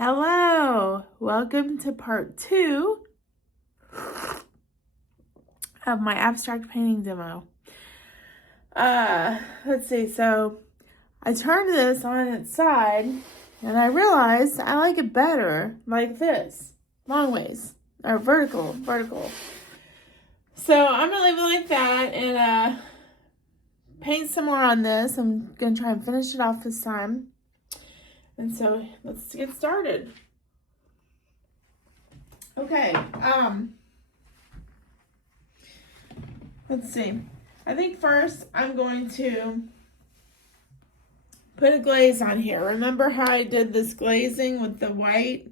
Hello, welcome to part 2 of my abstract painting demo. Let's see, so I turned this on its side and I realized I like it better like this, long ways, or vertical. So I'm gonna leave it like that and paint some more on this. I'm gonna try and finish it off this time. And so let's get started. Okay, let's see. I think first I'm going to put a glaze on here. Remember how I did this glazing with the white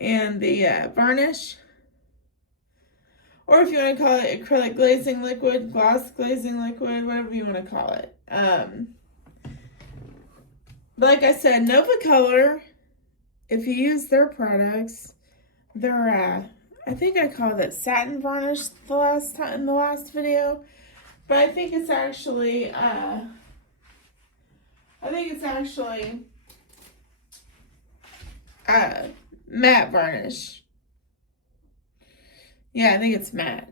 and the varnish? Or if you want to call it acrylic glazing liquid, gloss glazing liquid, whatever you want to call it. But like I said, Nova Color, if you use their products, they're, I think I called it satin varnish in the last video. But I think it's actually, matte varnish. Yeah, I think it's matte.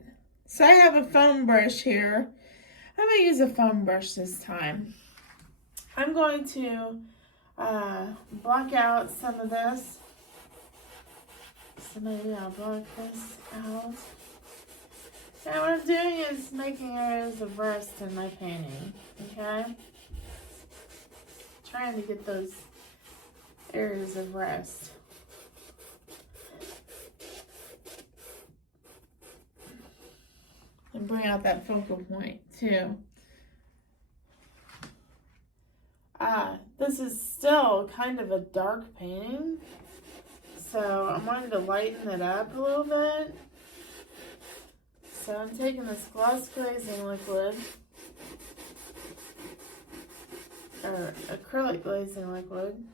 So I have a foam brush here. I'm going to use a foam brush this time. I'm going to block out some of this. So maybe I'll block this out. And what I'm doing is making areas of rest in my painting, okay? Trying to get those areas of rest. And bring out that focal point too. This is still kind of a dark painting, so I'm wanting to lighten it up a little bit. So I'm taking this gloss glazing liquid, or acrylic glazing liquid,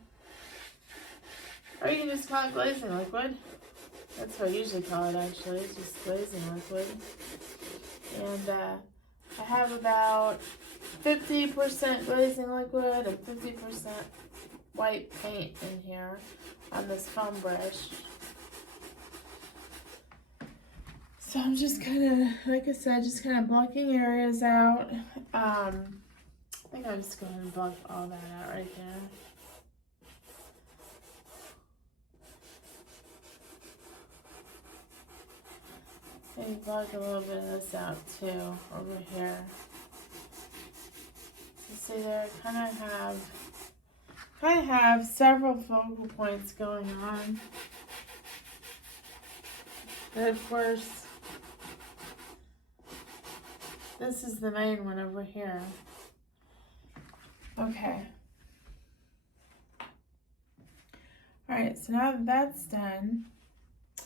or you can just call it glazing liquid. That's what I usually call it actually, it's just glazing liquid. And I have about 50% glazing liquid and 50% white paint in here on this foam brush. So I'm just kind of, like I said, just kind of blocking areas out. I think I'll just go ahead and block all that out right there. Maybe block a little bit of this out too, over here. You see there, I kind of have several focal points going on. But of course, this is the main one over here. Okay. Alright, so now that that's done, I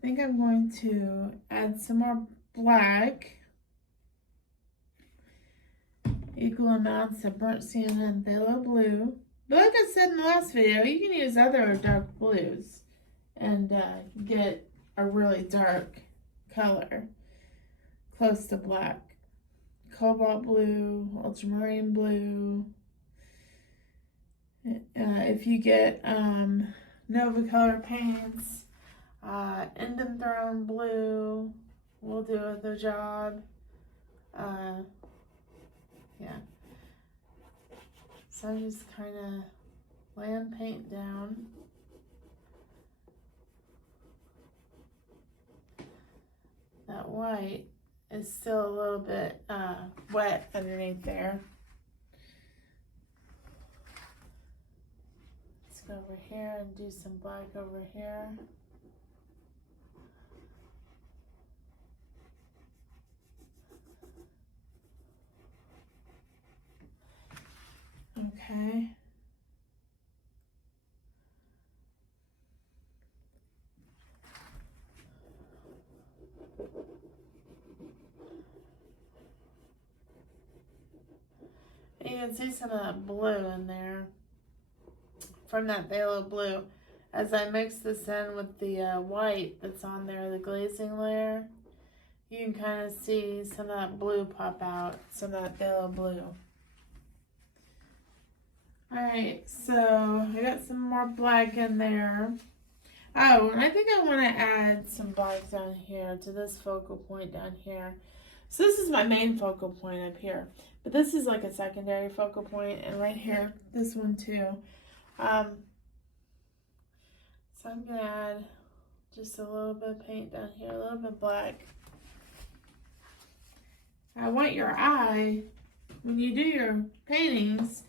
think I'm going to add some more black. Equal amounts of burnt sienna and phthalo blue. But like I said in the last video, you can use other dark blues and get a really dark color close to black. Cobalt blue, ultramarine blue. If you get Nova Color paints, Indian Throne blue will do the job. Yeah. So I'm just kind of laying paint down. That white is still a little bit wet underneath there. Let's go over here and do some black over here. Okay. You can see some of that blue in there from that phthalo blue. As I mix this in with the white that's on there, the glazing layer, you can kind of see some of that blue pop out, some of that phthalo blue. Alright, so I got some more more black in there. Oh, and I think I want to add some black down here to this focal point down here. So this is my main focal point up here, but this is like a secondary focal point, and right here, this one too. So I'm going to add just a little bit of paint down here, a little bit black. I want your eye, when you do your paintings,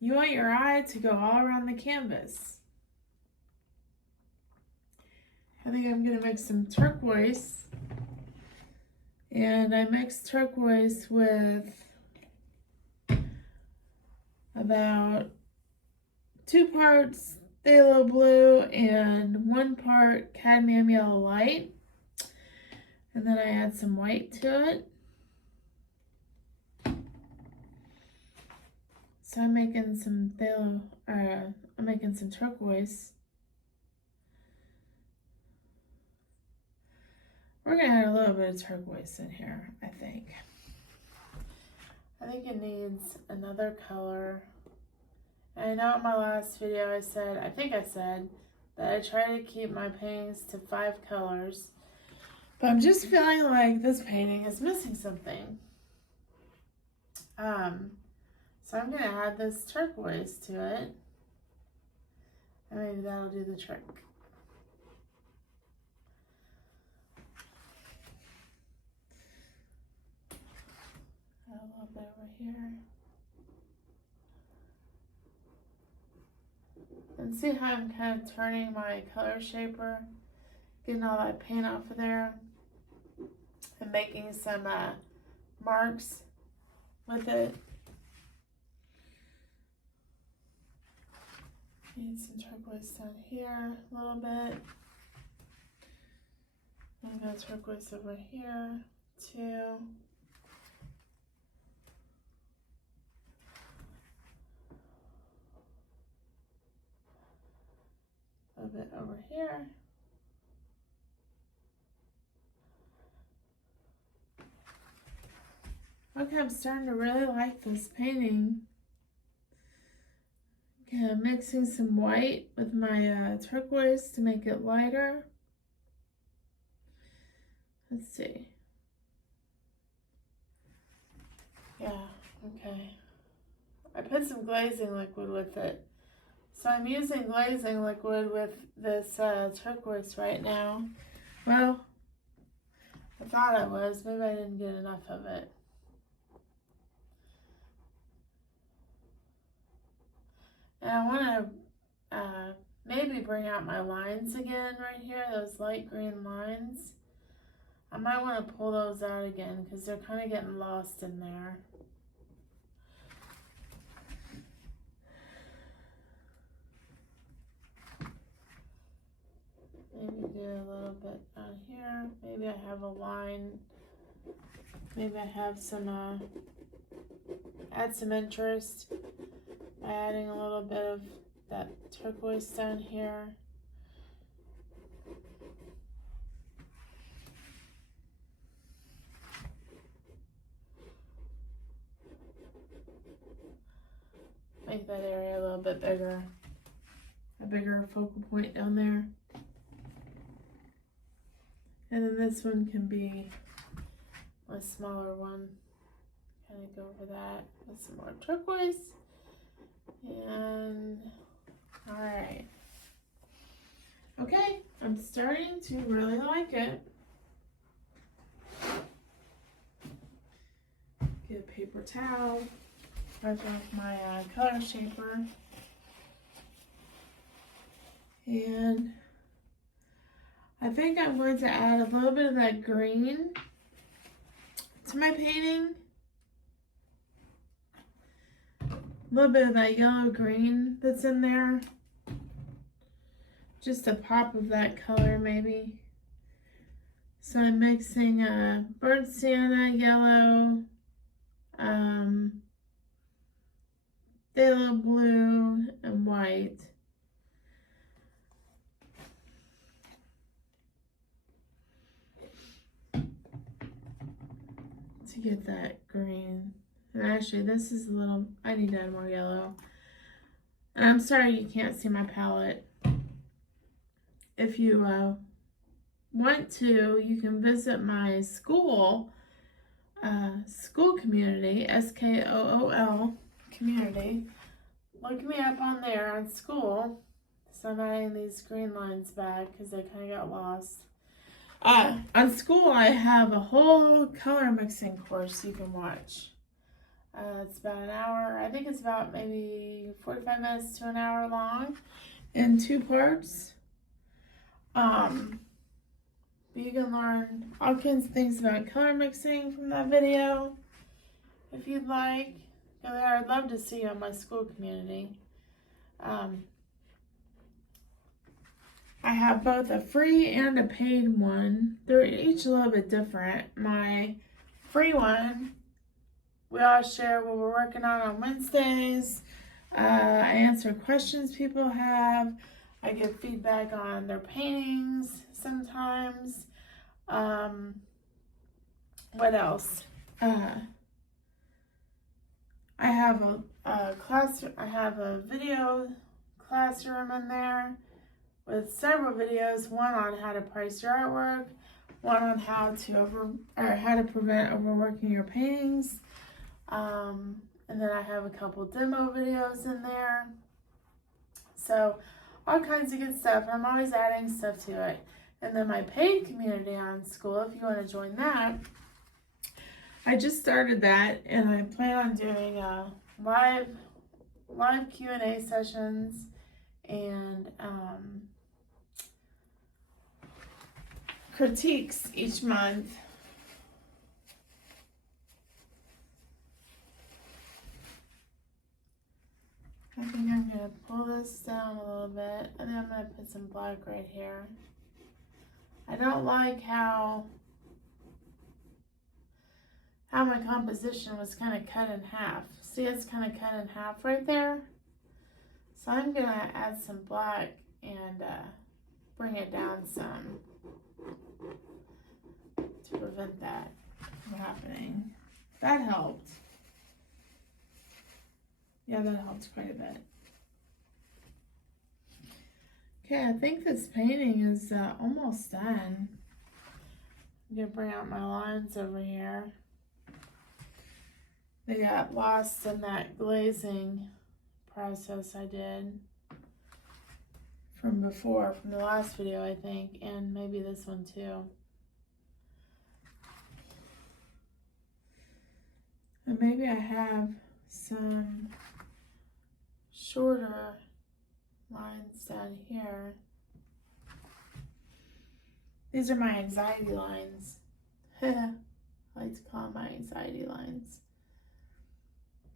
you want your eye to go all around the canvas. I think I'm going to mix some turquoise. And I mixed turquoise with about 2 parts phthalo blue and 1 part cadmium yellow light. And then I add some white to it. So I'm making some I'm making some turquoise. We're gonna add a little bit of turquoise in here, I think. I think it needs another color. And I know in my last video I said that I try to keep my paintings to 5 colors. But I'm just feeling like this painting is missing something. So I'm going to add this turquoise to it. And maybe that'll do the trick. Add a little bit over here. And see how I'm kind of turning my color shaper, getting all that paint off of there, and making some marks with it. Need some turquoise down here a little bit. And got turquoise over here too. A little bit over here. Okay, I'm starting to really like this painting. Okay, I'm mixing some white with my turquoise to make it lighter. Let's see. Yeah, okay. I put some glazing liquid with it. So I'm using glazing liquid with this turquoise right now. Well, I thought I was. Maybe I didn't get enough of it. And I want to maybe bring out my lines again right here, those light green lines. I might want to pull those out again because they're kind of getting lost in there. Maybe do a little bit down here. Maybe I have a line. Maybe I have some, add some interest by adding a little bit of that turquoise down here. Make that area a little bit bigger. A bigger focal point down there. And then this one can be a smaller one. Kind of go over that with some more turquoise. And all right. Okay, I'm starting to really like it. Get a paper towel, wipe off my color shaper. And I think I'm going to add a little bit of that green to my painting. A little bit of that yellow green that's in there. Just a pop of that color maybe. So I'm mixing burnt sienna, yellow, phthalo blue, and white. To get that green. And actually this is a little, I need to add more yellow. And I'm sorry you can't see my palette. If you want to, you can visit my school community, SKOOL community. Look me up on there on school. So I'm adding these green lines back because they kind of got lost. On school, I have a whole color mixing course you can watch. It's about an hour. I think it's about maybe 45 minutes to an hour long in 2 parts. But you can learn all kinds of things about color mixing from that video if you'd like. I'd love to see you on my school community. I have both a free and a paid one. They're each a little bit different. My free one, we all share what we're working on Wednesdays. I answer questions people have. I give feedback on their paintings sometimes. What else? I have a class. I have a video classroom in there with several videos. One on how to price your artwork. One on how to prevent overworking your paintings. And then I have a couple demo videos in there. So all kinds of good stuff. I'm always adding stuff to it. And then my paid community on school, if you want to join that, I just started that, and I plan on doing live Q&A sessions and critiques each month. I think I'm going to pull this down a little bit, and then I'm going to put some black right here. I don't like how my composition was kind of cut in half. See, it's kind of cut in half right there. So I'm going to add some black and bring it down some to prevent that from happening. That helped. Yeah, that helped quite a bit. Okay, I think this painting is almost done. I'm going to bring out my lines over here. They got lost in that glazing process I did from before, from the last video, I think, and maybe this one too. And maybe I have some shorter lines down here. These are my anxiety lines. I like to call them my anxiety lines.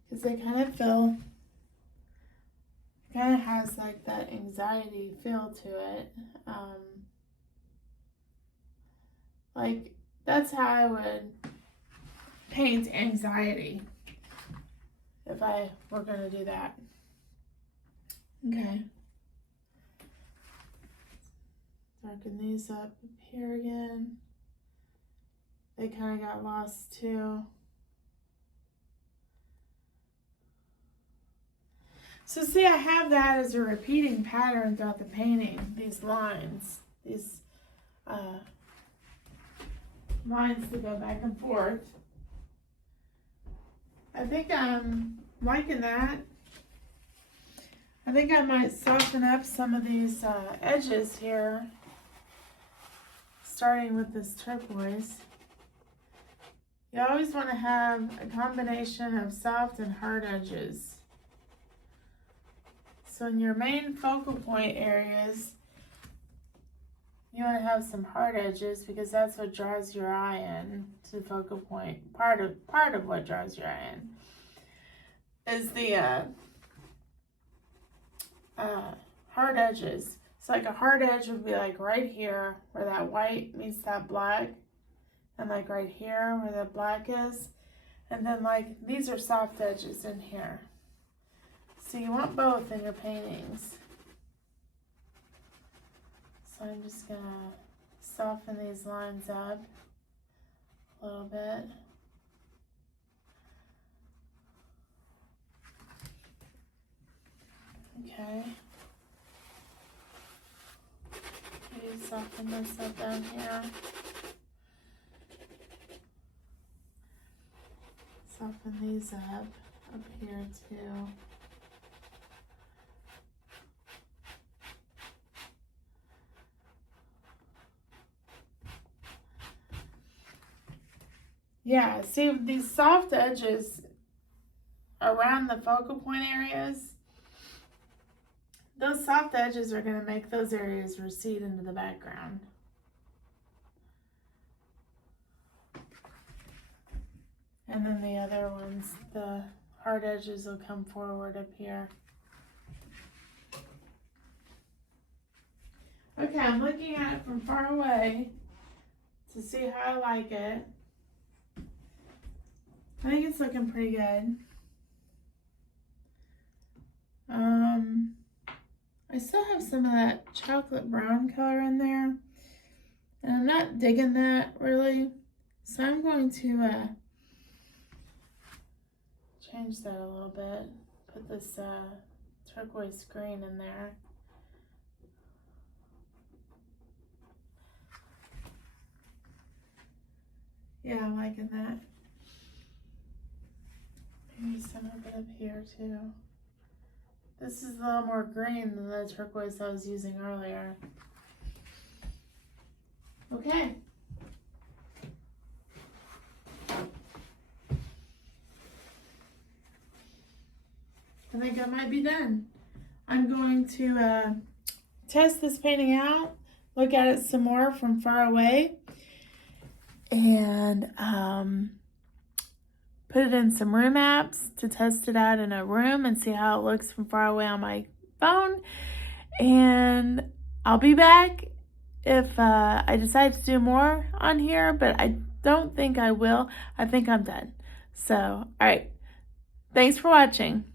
Because they kind of has like that anxiety feel to it. Like, that's how I would paint anxiety if I were going to do that. Okay. Darken these up here again. They kind of got lost too. So see, I have that as a repeating pattern throughout the painting. These lines, these lines that go back and forth. I think I'm liking that. I think I might soften up some of these edges here, starting with this turquoise. You always want to have a combination of soft and hard edges. So in your main focal point areas, you want to have some hard edges because that's what draws your eye in to the focal point. Part of what draws your eye in is the hard edges. So like a hard edge would be like right here where that white meets that black, and like right here where the black is, and then like these are soft edges in here. So you want both in your paintings. So I'm just gonna soften these lines up a little bit. Okay. Maybe soften this up down here. Soften these up here too. Yeah, see these soft edges around the focal point areas, those soft edges are going to make those areas recede into the background. And then the other ones, the hard edges will come forward up here. Okay, I'm looking at it from far away to see how I like it. I think it's looking pretty good. I still have some of that chocolate brown color in there, and I'm not digging that really, so I'm going to change that a little bit. Put this turquoise green in there. Yeah, I'm liking that. Maybe some of it up here too. This is a little more green than the turquoise I was using earlier. Okay. I think I might be done. I'm going to test this painting out, look at it some more from far away, and put it in some room apps to test it out in a room and see how it looks from far away on my phone. And I'll be back if I decide to do more on here, but I don't think I will. I think I'm done. So, all right. Thanks for watching.